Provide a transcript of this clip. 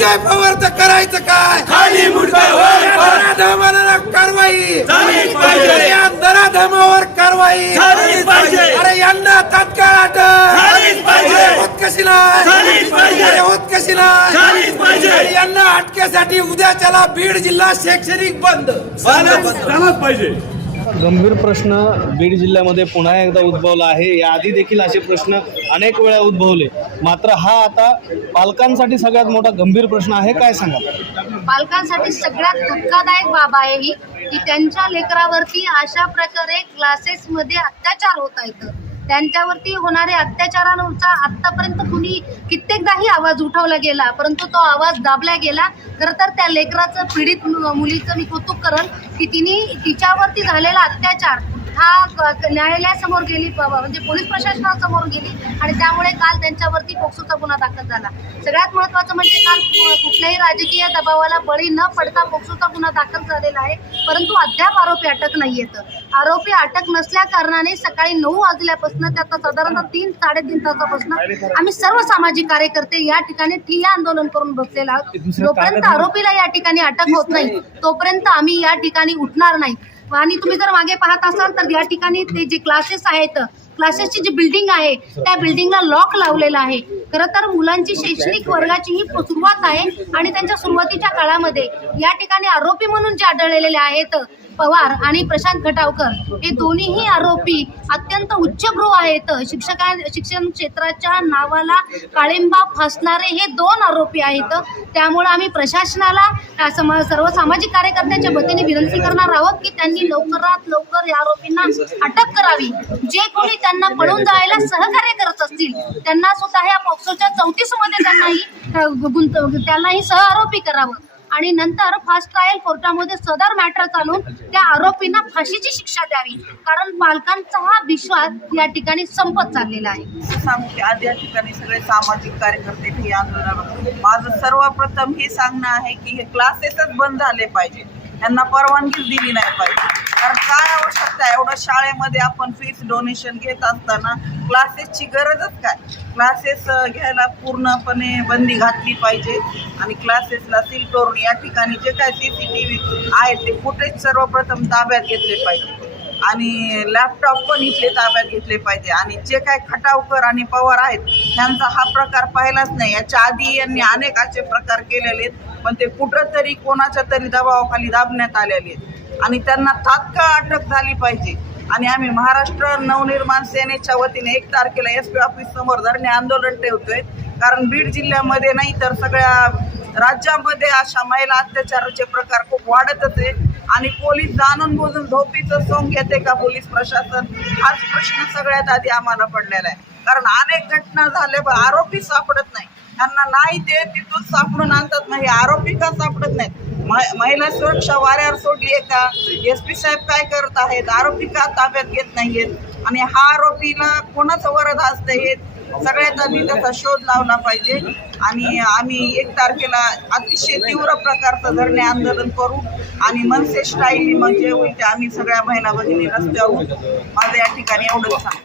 विजय पवारचं करायचं काय खाली. नराधमांना कारवाई झालीच पाहिजे. या नराधमावर कारवाई पाहिजे. अरे यांना तात्काळ अटक पाहिजे. होत कशी नाही होत कशी नाही पाहिजे. यांना अटकेसाठी उद्याच्याला बीड जिल्हा शैक्षणिक बंद पाहिजे गंभीर प्रश्न बीड जिल्ह्यामध्ये पुन्हा एकदा उद्भवला आहे. याआधी देखील असे प्रश्न अनेक वेळा उद्भवले. मात्र हा आता पालकांसाठी सगळ्यात मोठा गंभीर प्रश्न आहे. काय सांगा? पालकांसाठी सगळ्यात धक्कादायक बाब आहे ही की त्यांच्या लेकरावरती अशा प्रकारे क्लासेसमध्ये अत्याचार होत आहेत. त्यांच्यावरती होणारे अत्याचारांचा आत्तापर्यंत कुणी कित्येकदाही आवाज उठवला गेला परंतु तो आवाज दाबला गेला. खरं तर त्या लेकराचं पीडित मुलीचं मी कौतुक करल की तिने तिच्यावरती झालेला अत्याचार हा न्यायालयासमोर गेली म्हणजे पोलीस प्रशासनासमोर गेली आणि त्यामुळे काल त्यांच्यावरती पोक्सोचा गुन्हा दाखल झाला. सगळ्यात महत्त्वाचं म्हणजे काल कुठल्याही राजकीय दबावाला बळी न पडता पोक्सोचा गुन्हा दाखल झालेला आहे. परंतु अद्याप आरोपी अटक नाही येत. आरोपी अटक नसल्या कारणाने सकाळी नऊ वाजल्यापासून त्याचा साधारणतः तीन साडेतीन तासापासून आम्ही सर्व सामाजिक कार्यकर्ते या ठिकाणी ठिय्या आंदोलन करून बसलेलो आहोत. जोपर्यंत आरोपीला या ठिकाणी अटक होत नाही तोपर्यंत आम्ही या ठिकाणी उठणार नाही. आणि तुम्ही जर मागे पाहत असाल तर या ठिकाणी ते जे क्लासेस आहेत क्लासेसची जी बिल्डिंग आहे त्या बिल्डिंगला लॉक लावलेला आहे. खरं तर मुलांची शैक्षणिक वर्गाची ही सुरुवात आहे आणि त्यांच्या सुरुवातीच्या काळामध्ये या ठिकाणी आरोपी म्हणून जे आढळलेले आहेत पवार आणि प्रशांत खटावकर हे दोन्हीही आरोपी अत्यंत उच्चभ्रू आहेत. शिक्षका शिक्षण क्षेत्राच्या नावाला काळिंबा फासणारे हे दोन आरोपी आहेत. त्यामुळे आम्ही प्रशासनाला समा सर्व सामाजिक कार्यकर्त्यांच्या वतीने विनंती करणार आहोत की त्यांनी लवकरात लवकर या आरोपींना अटक करावी. जे कोणी त्यांना पळून जायला सहकार्य करत असतील. त्यांना सुद्धा ह्या पॉक्सोच्या चौतीसमध्ये त्यांनाही अ, गुंत त्यांनाही सह आरोपी करावं. आणि नंतर फास्ट ट्रायल कोर्टामध्ये सदर मॅटर चालून त्या आरोपींना फाशीची शिक्षा द्यावी. कारण पालकांचा हा विश्वास या ठिकाणी संपत चाललेला आहे. सांगू की आज या ठिकाणी सगळे सामाजिक कार्यकर्ते हे आंदोलनावर माझं सर्वप्रथम हे सांगणं आहे की हे क्लासेसच बंद झाले पाहिजे यांना परवानगीच दिली नाही पाहिजे. कारण काय आवश्यकता आहे? एवढं शाळेमध्ये आपण फीस डोनेशन घेत असताना क्लासेसची गरजच काय? क्लासेस घ्यायला पूर्णपणे बंदी घातली पाहिजे. आणि क्लासेसला सील करून या ठिकाणी जे काय सी सी टी व्ही आहेत ते फुटेज सर्वप्रथम ताब्यात घेतले पाहिजे. आणि लॅपटॉप पण इथले ताब्यात घेतले पाहिजे. आणि जे काय खटावकर आणि पवार आहेत त्यांचा हा प्रकार पाहिलाच नाही. याच्या आधी यांनी अनेक असे प्रकार केलेले आहेत. पण ते कुठंतरी कोणाच्या तरी दबावाखाली दाबण्यात आलेले आहेत. आणि त्यांना तात्काळ अटक झाली पाहिजे. आणि आम्ही महाराष्ट्र नवनिर्माण सेनेच्या वतीने एक तारखेला एस पी ऑफिस समोर धरणे आंदोलन ठेवतोय. कारण बीड जिल्ह्यामध्ये नाही तर सगळ्या राज्यामध्ये अशा महिला अत्याचाराचे प्रकार खूप वाढतच आहे आणि पोलीस जाणून बोजून झोपीचं सोंग घेते का पोलीस प्रशासन? हाच प्रश्न सगळ्यात आधी आम्हाला पडलेला आहे. कारण अनेक घटना झाल्या पण आरोपी सापडत नाही. त्यांना नाही ते तिथून सापडून आणतात. नाही आरोपी का सापडत नाहीत? म- महिला सुरक्षा वाऱ्यावर सोडली आहे का? एस पी साहेब काय करत आहेत? आरोपी का ताब्यात घेत नाहीयेत? आणि हा आरोपीला कोणाचं वरद असतं हे सगळ्यात आधी त्याचा शोध लावला पाहिजे. आणि आम्ही एक तारखेला अतिशय तीव्र प्रकारचं धरणे आंदोलन करू. आणि मनसे स्टाईल म्हणजे होईल ते आम्ही सगळ्या महिला भगिनी रस्त्यावर माझं या ठिकाणी एवढंच सांग